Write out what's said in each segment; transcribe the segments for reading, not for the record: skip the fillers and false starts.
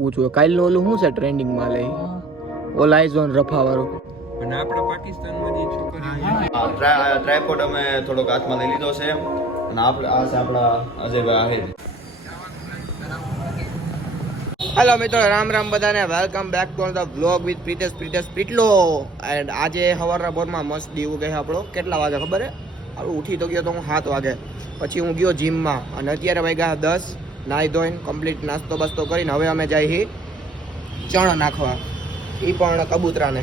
પૂછું કાલનું ઓલું શું છે ટ્રેન્ડિંગમાં લે ઓલા આઈઝોન રફા વાળો અને આપણા પાકિસ્તાનમાં જે છોકરીઓ ટ્રાયપોડ અમે થોડોક હાથમાં લઈ લીધો છે અને આપણે આ છે આપણા અજયભાઈ આહિર. હેલો મિત્રો, રામ રામ બધાને. Welcome back to the vlog with Pritesh Pitlo. And આજે સવારના પોરમાં મસ્ત દી ઉગે આપણો. કેટલા વાગે ખબર હે? આપણે ઉઠી તો ગયો તો હું 7 વાગે. પછી હું ગયો જીમમાં અને અત્યારે વાગ્યા 10. નાહી ધોઈને કમ્પ્લીટ નાસ્તો બાસ્તો કરીને હવે અમે જઈએ ચણ નાખવા, એ પણ કબૂતરાને.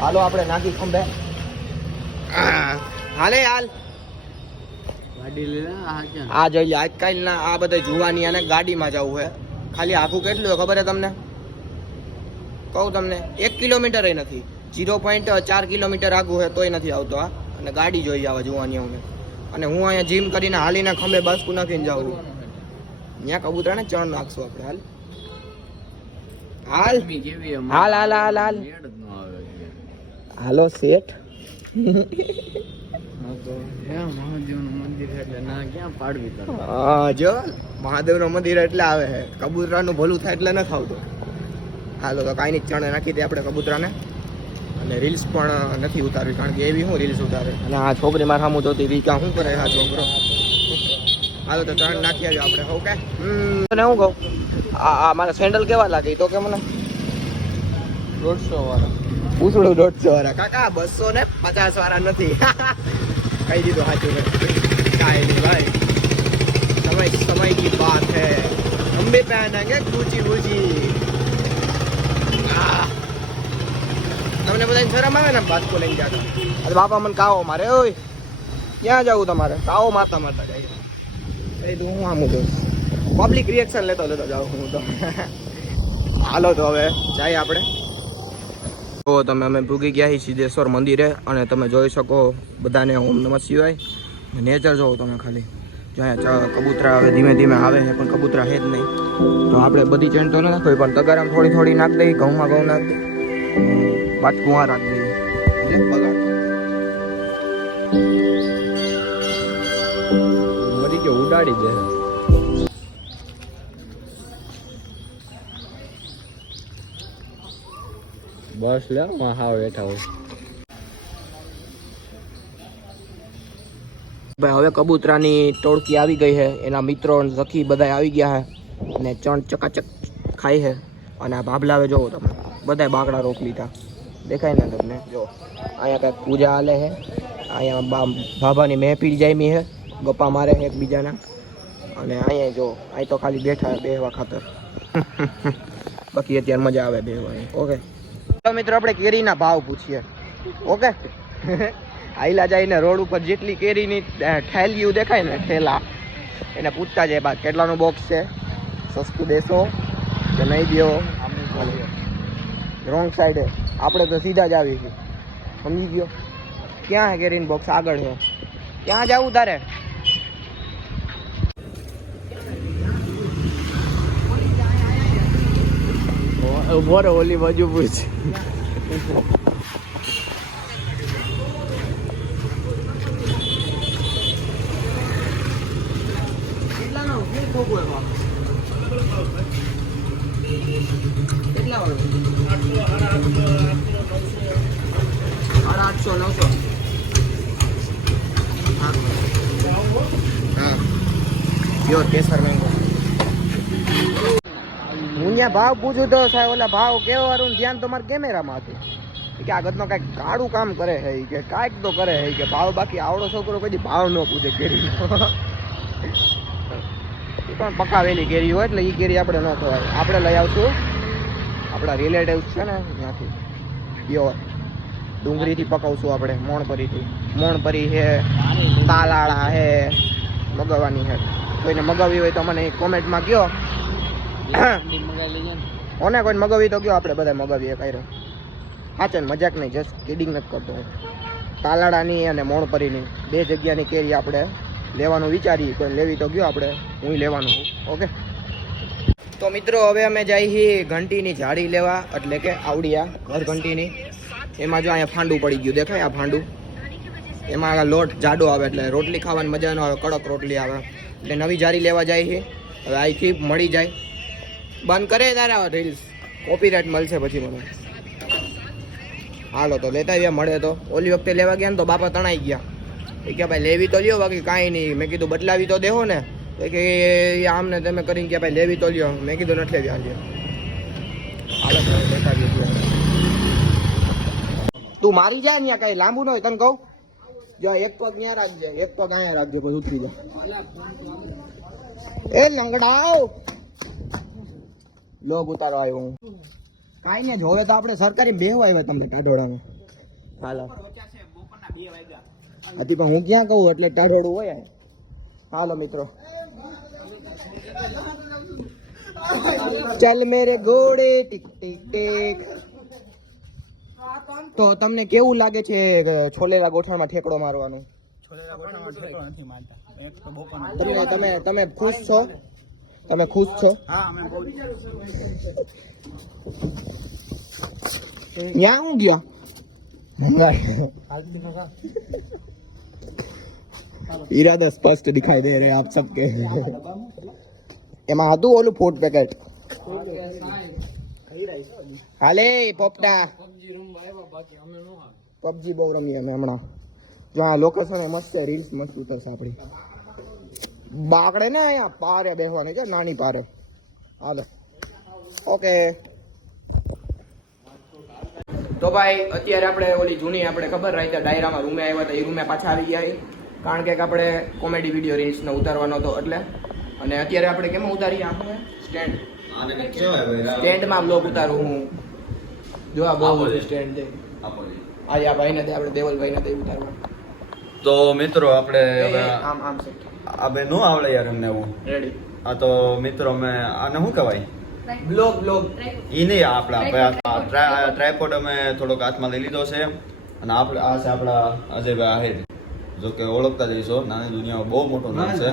હાલો આપણે નાખી ખંભે. હાલે હાલ ગાડી લેલા આ જોઈ લે. આજકાલના આ બધા જુવાની અને ગાડીમાં જવું છે. ખાલી આખું કેટલું હોય ખબર છે તમને? કહું તમને, 1 કિલોમીટર નથી, 0.4 કિલોમીટર આગું હોય તોય નથી આવતો આ. અને ગાડી જોઈ આવે જુવાની અમને. અને હું અહીંયા જીમ કરીને હાલીને ખંભે બાસ્કુ નાખીને જાઉં. ત્યાં કબૂતરાને ચણ નાખશું આપણે. હાલ હાલ હાલ હાલ હાલ હાલો શેઠ. જો મહાદેવનું મંદિર એટલે આવે છે, કબૂતરાનું ભલું થાય એટલે નથી આવતું. હાલો તો કાંઈ નહીં, ચણે નાખી દે આપણે કબૂતરાને. અને રીલ્સ પણ નથી ઉતારવી, કારણ કે એવી હું રીલ્સ ઉતારે. અને આ છોકરી મારા સામું જોતી રહી, ક્યાં શું કરે આ છોકરો. હાલો તો ચણ નાખી આવ્યો આપણે. ઓકે, તને હું કહું, આ મારા સેન્ડલ કેવા લાગે તો કે મને 150 વાળા પૂછડું 150 વાળા. કાકા 250 વાળા નથી. કહી દીધું સાચું. કાંઈ નહીં ભાઈ, સમય की बात है. हम भी पहनेंगे ऊंची ऊंची. તમને બધાને શરમ આવે ને બાસ્કો લઈને જાતા? અરે બાપા મને કાવો મારે. ઓય ક્યાં જવું તમારે? કાવો મારતા જાય. એ તો હું આમ છું, પબ્લિક રિએક્શન લેતો જાઉં હું તો. હાલો તો હવે જાય આપણે. તો તમે અમે ભૂગી ગયા છીએ સિદ્ધેશ્વર મંદિરે. અને તમે જોઈ શકો બધાને ઓમ નમઃ શિવાય. નેચર જોવો તમે ખાલી. જો અહીંયા કબૂતરા હવે ધીમે ધીમે આવે છે, પણ કબૂતરા છે જ નહીં. તો આપણે બધી ચેન તો ન નાખવી, પણ તગારામ થોડી થોડી નાખ દઈએ. ઘઉંમાં ઘઉં નાખ દઈએ, બાટકું આ રાખ દઈએ. બગાડ મરી ગયો, ઉડાડી દે. બસ લે માં હાવ બેઠા હોય. ભાઈ હવે કબૂતરાની ટોળકી આવી ગઈ છે. એના મિત્રો સખી બધા આવી ગયા છે અને ચણ ચકાચક ખાય છે. અને આ ભાભલાવે જોવો તમે, બધા બાકડા રોક લીધા. દેખાય ને તમને? જો અહીંયા કંઈક પૂજા હાલે છે. અહીંયા ભાભાની મહેફિલ જામી છે, ગપ્પા મારે છે એકબીજાના. અને અહીંયા જો અહીં તો ખાલી બેઠા બેહવા ખાતર. બાકી અત્યારે મજા આવે બેહવાની. ઓકે તો મિત્રો આપણે કેરીના ભાવ પૂછીએ. ઓકે, આઈલા જઈને રોડ ઉપર જેટલી કેરીની ઠેલીઓ દેખાય ને, ઠેલા, એને પૂછતા જાય બા કેટલાનું બોક્સ છે, સસ્તું દેશો કે નહીં દો. રોંગ સાઈડે આપણે તો સીધા જ આવી છીએ, સમજી ગયો? ક્યાં છે કેરીનું બોક્સ? આગળ છે, ક્યાં જવું તારે? ઉભો રે, ઓલી બાજુ પૂછ. કેટલા વાળો? 850, 900. હા, પ્યોર કેસર મેંગો. હું ત્યાં ભાવ પૂછું તો સાહેબ ઓલા ભાવ કેવો વાળું ધ્યાન તમારા કેમેરામાં હતું કે આગળનો કાંઈક કાળું કામ કરે છે કે કાંઈક તો કરે છે કે ભાવ. બાકી આવડો છોકરો કદી ભાવ ન પૂછે કેરી. એ પણ પકાવેલી કેરી હોય એટલે એ કેરી આપણે ન ખવાય. આપણે લઈ આવશું આપણા રિલેટિવ્સ છે ને ત્યાંથી, પ્યોર ડુંગળીથી પકાવશું આપણે. મોણપરી છે, તાલાળા છે, મગાવવાની છે. કોઈને મગાવી હોય તો મને કોમેન્ટમાં કહો. કોને કોઈ મગાવી તો કયો, આપણે બધા મગાવીએ. કાંઈ સાચે મજાક નહીં, જસ્ટ કિડિંગ નથી કરતો. તાલાળાની અને મોણપરીની 2 જગ્યાની કેરી આપણે લેવાનું વિચારીએ. કોઈ લેવી તો ગયો, આપણે હું લેવાનું. ઓકે તો મિત્રો હવે અમે જઈએ છીએ ઘંટીની જાળી લેવા, એટલે કે આવડિયા ઘર ઘંટીની. એમાં જો અહીંયા ફાંડું પડી ગયું, દેખાય આ ફાંડું? એમાં લોટ જાડો આવે એટલે રોટલી ખાવાની મજા ન આવે, કડક રોટલી આવે. એટલે નવી જારી લેવા જાય છે. હવે અહીંથી મળી જાય બંધ કરે તારા રીલ્સ કોપીરાઇટ મળશે પછી મને. હાલો તો લેતા આવ્યા મળે તો. ઓલી વખતે લેવા ગયા ને તો બાપા તણાઈ ગયા. એ કે ભાઈ લેવી તો લ્યો બાકી કાંઈ નહીં. મેં કીધું બદલાવી તો દેહો ને. તો કે આમ ને તમે કરીને કે ભાઈ લેવી તો લ્યો. મેં કીધું નથી લેવી હાલ. હાલો તો લેતા આવ્યા. તું મારી જાય ને કઈ લાંબુ ન હોય તને કહું. જો એક પગ ત્યાં રાખજે, એક પગ અહીંયા રાખજે, પછી ઉતરી જા. એ લંગડાઓ લોગ ઉતારો આવ્યો હું. કાંઈ ને જોવે તો આપણે સરકારી બેહવા આવ્યા તમને ટાઢોળાને. હાલો હતી પણ હું ક્યાં કહું એટલે ટાઢોળું હોય. હાલો મિત્રો, ચલ મેરે ઘોડે ટીક ટીક ટીક. તો તમને કેવું લાગે છે છોલેલા ગોઠણમાં ઠેકડો મારવાનું? તમે ખુશ છો? તમે ખુશ છો? यहाँ हूँ गया इरादा स्पष्ट दिखाई दे रहे हैं आप सबके. એમાં હતું ઓલું ફૂડ પેકેટ. હાલે પોપટા પબજી બહુ રમીએ અમે હમણાં. જો આ લોકેશન મસ્ત છે, રીલ્સ મસ્ત ઉતરશે આપણી. બાકડે ને અહીંયા પારે બેસવાની છે, નાની પારે. Hello okay. તો ભાઈ અત્યારે આપણે ઓલી જૂની આપણે ખબર રહી ડાયરામાં રૂમે આવ્યા હતા, એ રૂમે પાછા આવી ગયા. કારણ કે આપણે કોમેડી વિડીયો રીલ્સને ઉતારવાનો હતો એટલે. અને અત્યારે આપણે કેમાં ઉતારીએ? આપણે સ્ટેન્ડ સ્ટેન્ડમાં બ્લોગ ઉતારું હું. જો આ બહુ સ્ટેન્ડ છે. આ ભાઈને આપણે દેવલભાઈને તે ઉતારવા. તો મિત્રો આપણે આમ આમ સેટ આ બે નો આવડે યાર અમને એવું. રેડી. આ તો મિત્રો અમે આને શું કહેવાય? બ્લોગ ઈ નહીં, આપણા ટ્રાયપોડ અમે થોડોક હાથમાં લઈ લીધો છે. અને આપણે આ છે આપણા અજયભાઈ આહિર. જો કે ઓળખતા જઈશો, નાની દુનિયામાં બહુ મોટું નામ છે.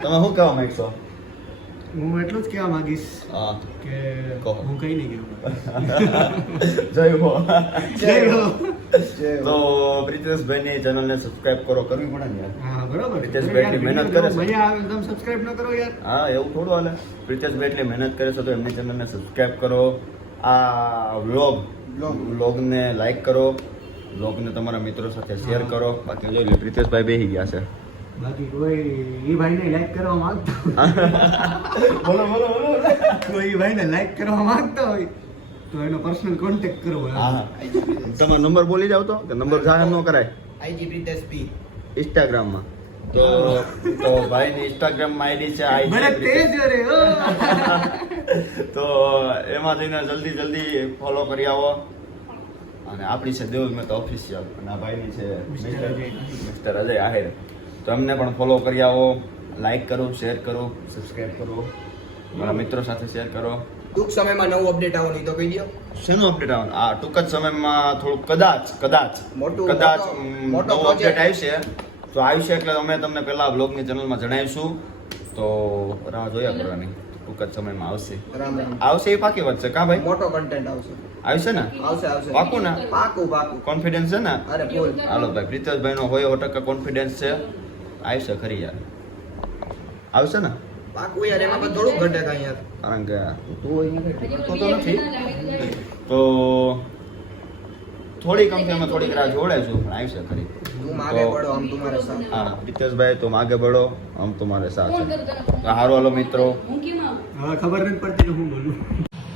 તમે શું કહેવા માંગશો? હું એટલું જ કહેવા માંગીશ હા કે કહો. હું કઈ નહીં ગયો. જય હો. જય હો. તો પ્રિતેશભાઈની ચેનલને સબસ્ક્રાઇબ કરો, કરવી પડે ને યાર. હા બરોબર. પ્રિતેશભાઈ એટલી મહેનત કરે છે. મજા આવે તમે સબસ્ક્રાઇબ ન કરો યાર. હા એવું થોડું હાલે. પ્રિતેશભાઈ એટલી મહેનત કરે છે તો એમની ચેનલને સબસ્ક્રાઇબ કરો. આ વ્લોગને લાઈક કરો, વ્લોગને તમારા મિત્રો સાથે શેર કરો. બાકી જોઈ લે પ્રિતેશભાઈ બેસી ગયા છે. બાકી કોઈ ઈ ભાઈને લાઈક કરવા માંગતો બોલો બોલો બોલો. કોઈ ઈ ભાઈને લાઈક કરવા માંગતો હોય તો એનો પર્સનલ કોન્ટેક્ટ કરવો. હા તમારો નંબર બોલી જાવ તો કે નંબર જાહેર ન કરાય. આઈજી પ્રિતેશ પી ઇન્સ્ટાગ્રામમાં તો ભાઈની ઇન્સ્ટાગ્રામમાં આઈડી છે બડે તેજ રે ઓ. તો એમાં જઈને જલ્દી ફોલો કરી આવો. અને આપણી છે દેવલ મહેતા ઓફિશિયલ અને આ ભાઈની છે મિસ્ટર અજય આહિર. તો એમને પણ ફોલો કરી આવો. લાઈક કરો, શેર કરો, સબસ્ક્રાઇબ કરો, મારા મિત્રો સાથે શેર કરો. ટૂંક સમયમાં નવું અપડેટ આવવાનું તો કહી દો. શેનું અપડેટ આવવાનું? આ ટૂંક જ સમયમાં થોડુંક કદાચ મોટો નવું અપડેટ આવશે. તો આવશે એટલે અમે તમને પહેલા બ્લોગની ચેનલમાં જણાવીશું. તો રાહ જોયા કરવાની. ટૂંક જ સમયમાં આવશે. રામ રામ. આવશે એ પાકી વાત છે કા ભાઈ? મોટો કન્ટેન્ટ આવશે. આવશે ને? આવશે. પાકું ને? પાકું. કોન્ફિડન્સ છે ને? અરે ફૂલ. હાલો ભાઈ, પ્રિતેશભાઈનો 100% કોન્ફિડન્સ છે. આવશે ખરી યાર. આવશે ને? પાકું યાર, એમાં પણ થોડું ઘટે કાંઈ યાર. કારણ કે તું કરતો તો નથી. તો થોડીક અમે થોડીક રાહ જોડાઈશું પણ આવશે ખરી. તું આગે बढ़ो, हम तुम्हारे साथ. હા પ્રિતેશભાઈ, तुम आगे बढ़ो, हम तुम्हारे साथ हैं. તો હારું હાલો મિત્રો. હવે ખબર નથી પડતી કે હું બોલું.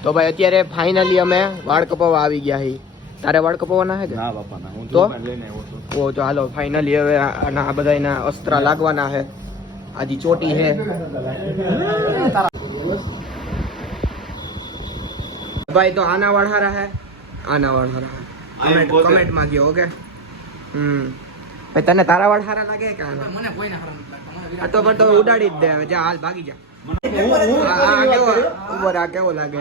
તો ભાઈ અત્યારે ફાઇનલી અમે વાળ કપાવવા આવી ગયા છીએ. તારે વાળ કપાવવાના છે કે? ના બાપા ના, હું તો? લઈને આવ્યો છું. ઓ તો હાલો ફાઇનલી હવે આના આ બધાના અસ્ત્ર લાગવાના છે. આજી ચોટી છે ભાઈ. તો આના વાળ હારા હે, આના વાળ હારા હે. કમેન્ટ માં ગયો. ઓકે. ભાઈ તને તારા વાળ હારા લાગે કે આના? મને કોઈના હારા નથી લાગતા. આ તો પણ તો ઉડાડી જ દે હવે. જા હાલ ભાગી જા. આ કેવો ઉપર, આ કેવો લાગે?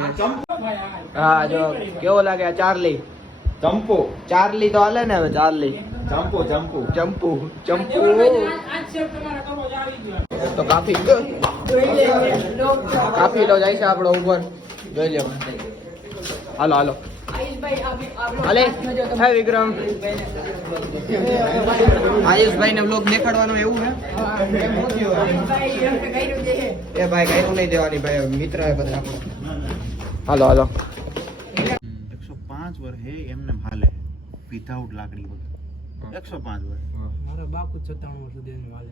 હા જો કેવો લાગે આ ચાર્લી? ચંપુ ચાર્લી તો હાલે ને હવે. ચાર્લી ચંપુ તો કાફી લો જાય છે આપણો ઉપર. જોઈ લો. હાલો હાલે હાય વિક્રમ આયુષભાઈ ને વ્લોગ દેખાડવાનો એવું હે એ ભાઈ કઈ નહીં દેવાની ભાઈ મિત્ર હે બધા હાલો હાલો 105 વર્ષ હે એમને હાલે વિધાઉટ લાકડી વગર 105 વર્ષ મારા બાપુ 97 વર્ષ સુધી હાલે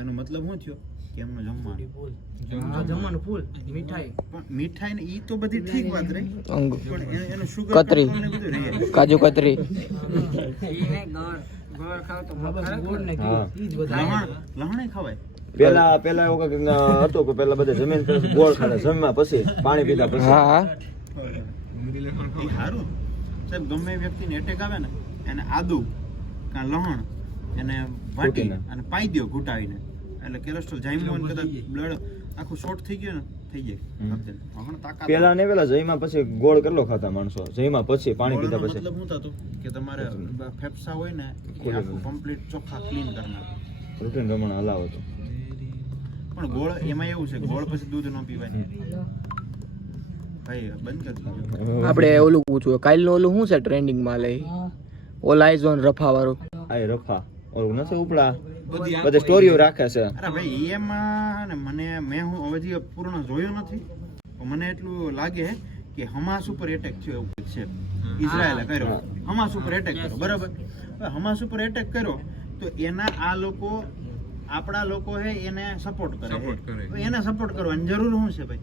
એનો મતલબ શું થયો કે એમનો જમવાનું જમવાનું ફૂલ મીઠાઈ પણ મીઠાઈ ને ઈ તો બધી ઠીક વાત રહી અંગ પણ એનું શુગર કતરી. બધું રહે કાજુ કતરી ગોળ ને હા. ઈ જ બધા લહણે ખવાય પેલા એવું કંઈક હતું કે પેલા બધા જમીન પછી ગોળ ખાતા જમ્યા પછી પાણી પીતા પછી હા હા ઈ હારું સાહેબ ગમે એ વ્યક્તિને એટેક આવે ને એને આદુ કાં લહણ એને વાટી કૂટીને. અને પાઈ દ્યો ઘૂંટાવીને એટલે કોલેસ્ટ્રોલ જામ્યું હોય ને કદાચ બ્લડ આખું શોર્ટ થઈ ગયું ને થઈ જાય હપ્તે. હમણાં તાકાત પેલા ને પેલા જઈમાં પછી ગોળ કેટલો ખાતા માણસો જઈમાં પછી પાણી પીતા ગોળનો પછી મતલબ શું થતું કે તમારે ફેફસા હોય ને એ આખું કમ્પ્લીટ ચોખ્ખા ક્લીન કરી નાખે રૂટીન પ્રમાણે હલાવો તો પણ ગોળ એમાં એવું છે ગોળ પછી દૂધ ન પીવાય ભાઈ બંધ કરી દીધું આપણે ઓલું પૂછવું કાલનું ઓલું શું છે ટ્રેન્ડિંગ માં લઈ ઓલાઇઝોન રફા વાળું આ એ રફા ઓલું નથી ઉપડા બધી સ્ટોરીઓ રાખે છે અરે ભાઈ એમાં ને મને મેં હું હજી પૂર્ણ જોયો નથી પણ મને એટલું લાગે કે હમાસ ઉપર એટેક થયો એવું કંઈક છે ઇઝરાયલે કર્યો હમાસ ઉપર એટેક કર્યો બરાબર હવે હમાસ ઉપર એટેક કર્યો તો એના આ લોકો આપણા લોકો હે એને સપોર્ટ કરે હવે એને સપોર્ટ કરવાની જરૂર શું છે ભાઈ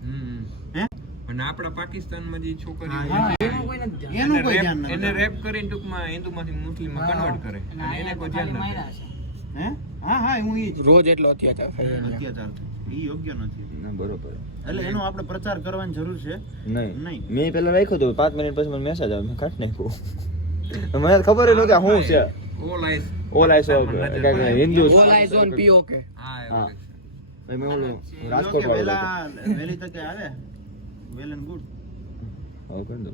હે અને આપણા પાકિસ્તાનમાં જે છોકરીઓ એમાં કોઈ નથી ધ્યાન. એનું કોઈ ધ્યાન એને નથી રેપ કરીને ટૂંકમાં હિન્દુમાંથી મુસ્લિમમાં કન્વર્ટ કરે અને એને કોઈ ધ્યાન નથી હે હા હા હું ઈ જ રોજ એટલો અત્યાચાર થાય છે. અત્યાચાર ઈ યોગ્ય નથી ના બરોબર એટલે એનો આપણે પ્રચાર કરવાની જરૂર છે નહીં નહીં. મેં પેલા રાખ્યું હતું 5 મિનિટ પછી મને મેસેજ આવ્યો મેં કાઢી નાખ્યું મને ખબર જ નહોતી આ શું છે ઓલ આઈસ ઓલા છે હિન્દુ ઓલાઇઝોન પીઓકે હા હા એવું પછી મેં ઓલું જો રાજકોટ કે વાળું વહેલી તકે આવે વેલ એન્ડ ગુડ હવે કરી દો